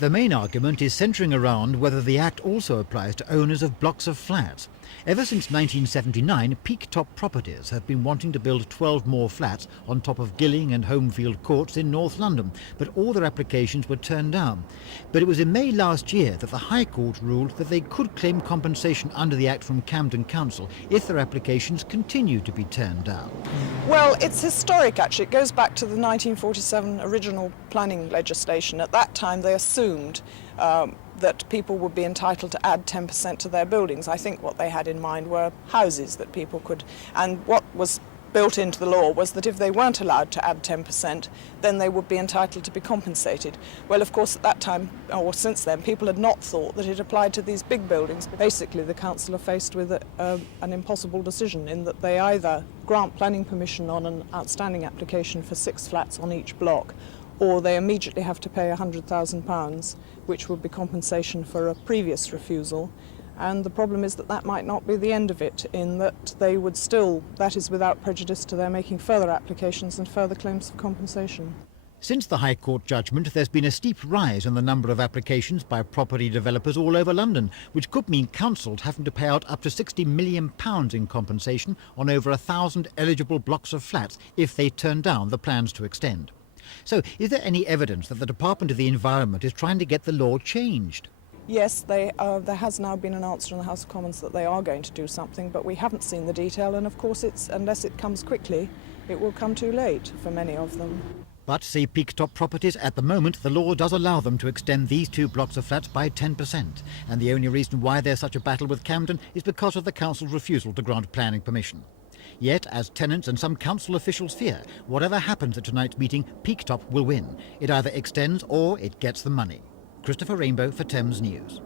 The main argument is centring around whether the Act also applies to owners of blocks of flats. Ever since 1979, Peak Top Properties have been wanting to build 12 more flats on top of Gilling and Homefield Courts in North London, but all their applications were turned down. But it was in May last year that the High Court ruled that they could claim compensation under the Act from Camden Council if their applications continue to be turned down. Well, it's historic actually. It goes back to the 1947 original planning legislation. At that time they assumed that people would be entitled to add 10% to their buildings. I think what they had in mind were houses that people could, and what was built into the law was that if they weren't allowed to add 10%, then they would be entitled to be compensated. Well, of course, at that time, or since then, people had not thought that it applied to these big buildings. Basically, the council are faced with an impossible decision in that they either grant planning permission on an outstanding application for 6 flats on each block, or they immediately have to pay £100,000, which would be compensation for a previous refusal. And the problem is that that might not be the end of it, in that they would still, that is without prejudice to their making further applications and further claims for compensation. Since the High Court judgment, there's been a steep rise in the number of applications by property developers all over London, which could mean councils having to pay out up to £60 million in compensation on over 1,000 eligible blocks of flats if they turn down the plans to extend. So, is there any evidence that the Department of the Environment is trying to get the law changed? Yes, there has now been an answer in the House of Commons that they are going to do something, but we haven't seen the detail, and of course unless it comes quickly, it will come too late for many of them. But, say Peak Top Properties, at the moment the law does allow them to extend these 2 blocks of flats by 10%, and the only reason why there's such a battle with Camden is because of the council's refusal to grant planning permission. Yet, as tenants and some council officials fear, whatever happens at tonight's meeting, Peak Top will win. It either extends or it gets the money. Christopher Rainbow for Thames News.